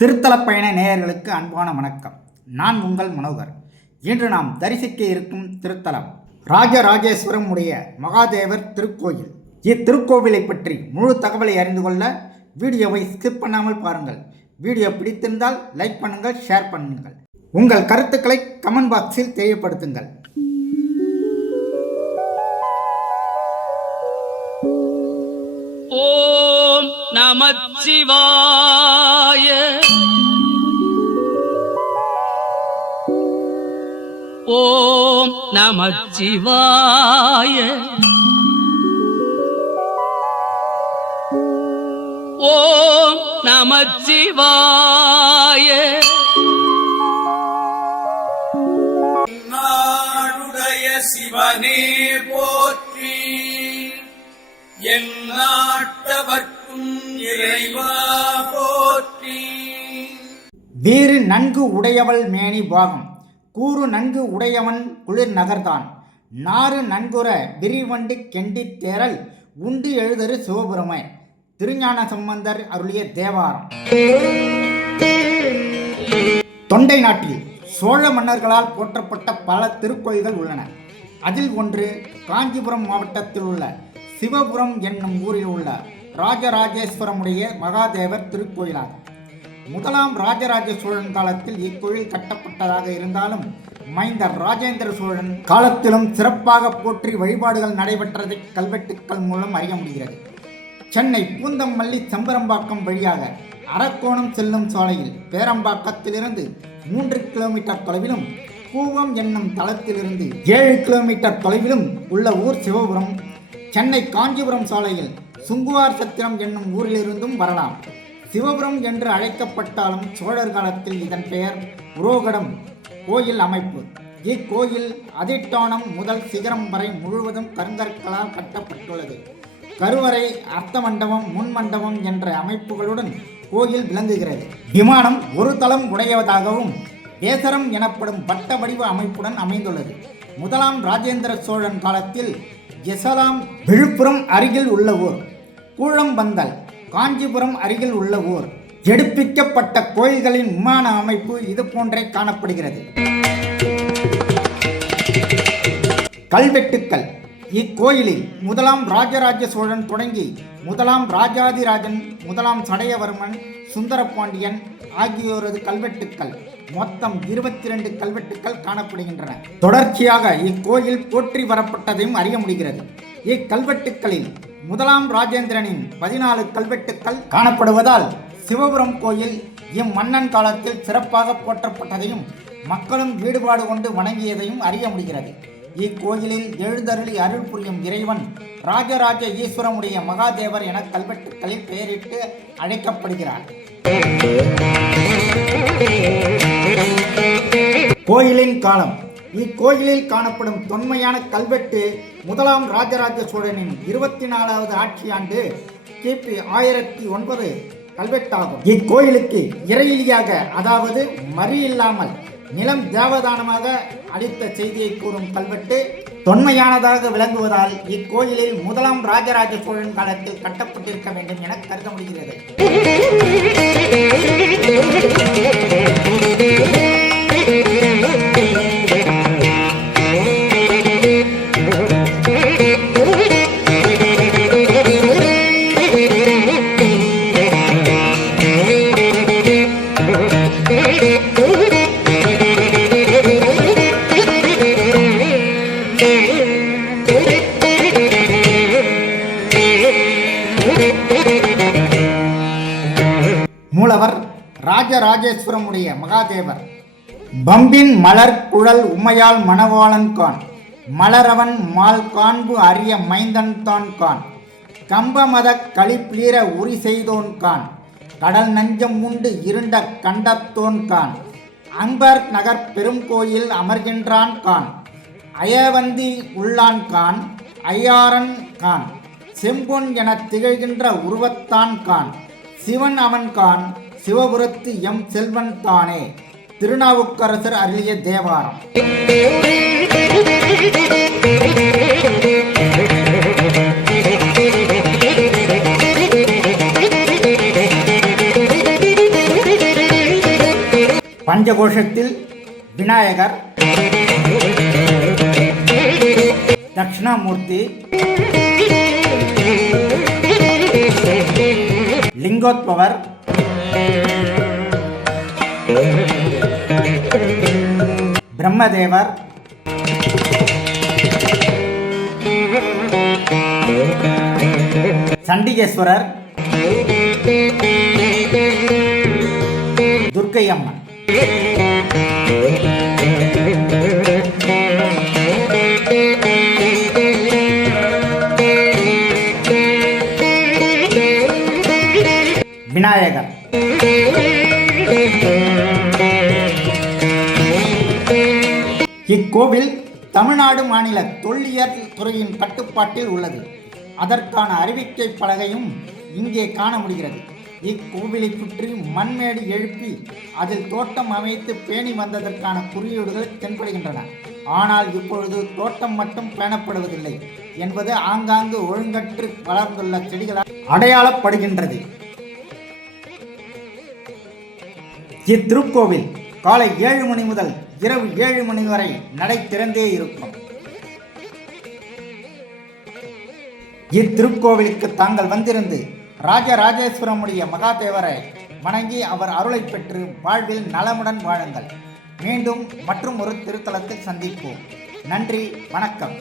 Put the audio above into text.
திருத்தல பயண நேயர்களுக்கு அன்பான வணக்கம். நான் உங்கள் மனோகர். இன்று நாம் தரிசிக்க இருக்கும் திருத்தலம் ராஜராஜேஸ்வரம் உடைய மகாதேவர் திருக்கோயில். இத்திருக்கோவிலை பற்றி முழு தகவலை அறிந்து கொள்ள வீடியோவை ஸ்கிப் பண்ணாமல் பாருங்கள். வீடியோ பிடித்திருந்தால் லைக் பண்ணுங்கள் ஷேர் பண்ணுங்கள். உங்கள் கருத்துக்களை கமெண்ட் பாக்ஸில் தெரியப்படுத்துங்கள். ஓம் நமச்சிவாய ஓம் நமச்சிவாய. ஓம் நமச்சிவாய. நாடுடைய சிவனே போற்றி. என் நாட்டவர்க்கும் இறைவா போற்றி. வீறு நன்கு உடையவள் மேனி பாகம். கூறு நன்கு உடையவன் குளிர் நகர்தான் நாறு நன்குற விரிவண்டு கெண்டித் தேரல் உண்டு எழுதரு சிவபெருமை திருஞான சம்பந்தர் அருளிய தேவாரம். தொண்டை நாட்டில் சோழ மன்னர்களால் போற்றப்பட்ட பல திருக்கோயில்கள் உள்ளன. அதில் ஒன்று காஞ்சிபுரம் மாவட்டத்தில் உள்ள சிவபுரம் என்னும் ஊரில் உள்ள ராஜராஜேஸ்வரமுடைய மகாதேவர் திருக்கோயிலாகும். முதலாம் ராஜராஜ சோழன் காலத்தில் இக்கோயில் கட்டப்பட்டதாக இருந்தாலும் மைந்தர் ராஜேந்திர சோழன் காலத்திலும் சிறப்பாக போற்றி வழிபாடுகள் நடைபெற்றதை கல்வெட்டுக்கள் மூலம் அறிய முடிகிறது. சென்னை பூந்தமல்லி செம்பரம்பாக்கம் வழியாக அரக்கோணம் செல்லும் சாலையில் பேரம்பாக்கத்திலிருந்து மூன்று கிலோமீட்டர் தொலைவிலும் கூவம் என்னும் தளத்திலிருந்து ஏழு கிலோமீட்டர் தொலைவிலும் உள்ள ஊர் சிவபுரம் சென்னை காஞ்சிபுரம் சாலையில் சுங்குவார் சத்திரம் என்னும் ஊரிலிருந்தும் வரலாம். சிவபுரம் என்று அழைக்கப்பட்டாலும் சோழர் காலத்தில் இதன் பெயர் உரோகடம் கோயில் அமைப்பு. இக்கோயில் அதிட்டானம் முதல் சிகரம் வரை முழுவதும் கருங்கற்களால் கட்டப்பட்டுள்ளது. கருவறை அர்த்த மண்டபம் முன் மண்டபம் என்ற அமைப்புகளுடன் கோயில் விளங்குகிறது. விமானம் ஒரு தளம் உடையதாகவும் கேசரம் எனப்படும் வட்ட வடிவ அமைப்புடன் அமைந்துள்ளது. முதலாம் ராஜேந்திர சோழன் காலத்தில் எசலாம் விழுப்புரம் அருகில் உள்ள ஊர். கூழம்பந்தல் காஞ்சிபுரம் அருகில் உள்ள ஊர். எடுப்பிக்கப்பட்ட கோயில்களின் விமான அமைப்பு இது போன்றே காணப்படுகிறது. கல்வெட்டுக்கள். இக்கோயிலில் முதலாம் ராஜராஜ சோழன் தொடங்கி முதலாம் ராஜாதிராஜன் முதலாம் சடையவர்மன் சுந்தரபாண்டியன் ஆகியோரது கல்வெட்டுக்கள். மொத்தம் இருபத்தி ரெண்டு கல்வெட்டுக்கள் காணப்படுகின்றன. தொடர்ச்சியாக இக்கோயில் போற்றி வரப்பட்டதையும் அறிய முடிகிறது. இக்கல்வெட்டுக்களில் முதலாம் ராஜேந்திரனின் பதினாலு கல்வெட்டுக்கள் காணப்படுவதால் சிவபுரம் கோயில் இம்மன்னன் காலத்தில் சிறப்பாக போற்றப்பட்டதையும் மக்களும் ஈடுபாடு கொண்டு வணங்கியதையும் அறிய முடிகிறது. இக்கோயிலில் எழுந்தருளி அருள் புரியும் இறைவன் ராஜராஜ ஈஸ்வரமுடைய மகாதேவர் என கல்வெட்டுக்களில் பெயரிட்டு அழைக்கப்படுகிறார். கோயிலின் காலம் இக்கோயிலில் காணப்படும் தொன்மையான கல்வெட்டு முதலாம் ராஜராஜ சோழனின் இருபத்தி நாலாவது ஆட்சியாண்டு கிபி ஆயிரத்தி ஒன்பது கல்வெட்டாகும். இக்கோயிலுக்கு இறையிலியாக அதாவது மறி இல்லாமல் நிலம் தேவதானமாக அளித்த செய்தியை கூறும் கல்வெட்டு தொன்மையானதாக விளங்குவதால் இக்கோயிலில் முதலாம் ராஜராஜ சோழன் காலத்தில் கட்டப்பட்டிருக்க வேண்டும் என கருத முடிகிறது. ராஜராஜேஸ்வரமுடைய மகாதேவர். பம்பின் மலர் குழல் உமையால் மணவாளன் கான். மலரவன் மால் காண்பு அரிய மைந்தன் தான் கான். கம்பமத களிப்ளீர உரி செய்தோன் கான். கடல் நஞ்சம் உண்டு இருண்ட கண்டத்தோன் கான். அம்பர் நகர் பெருங்கோயில் அமர்கின்றான் கான். அயவந்தி உள்ளான் கான் ஐயாரன் கான். செம்பொன் என திகழ்கின்ற உருவத்தான் கான். சிவன் அவன் கான் சிவபுரத்து எம் செல்வன் தானே. திருநாவுக்கரசர் அருளிய தேவாரம். பஞ்சகோஷத்தில் விநாயகர் தட்சிணாமூர்த்தி லிங்கோத்பவர் பிரம்மதேவர். சண்டிகேஸ்வரர். துர்க்கை இக்கோவில் தமிழ்நாடு மாநில தொல்லியல் துறையின் கட்டுப்பாட்டில் உள்ளது. அதற்கான அறிவிக்கை பலகையும் இங்கே காண முடிகிறது. இக்கோவிலை சுற்றி மண்மேடு எழுப்பி அதில் தோட்டம் அமைத்து பேணி வந்ததற்கான குறியீடுகள் தென்படுகின்றன. ஆனால் இப்பொழுது தோட்டம் மட்டும் பேணப்படுவதில்லை என்பது ஆங்காங்கு ஒழுங்கற்று வளர்ந்துள்ள செடிகளால் அடையாளப்படுகின்றது. இத்திருக்கோவில் காலை ஏழு மணி முதல் இரவு ஏழு மணி வரை நடை திறந்தே இருக்கும். இத்திருக்கோவிலுக்கு தாங்கள் வந்திருந்து ராஜராஜேஸ்வரமுடைய மகாதேவரை வணங்கி அவர் அருளை பெற்று வாழ்வில் நலமுடன் வாழுங்கள். மீண்டும் மற்றும் ஒரு திருத்தலத்தில் சந்திப்போம். நன்றி வணக்கம்.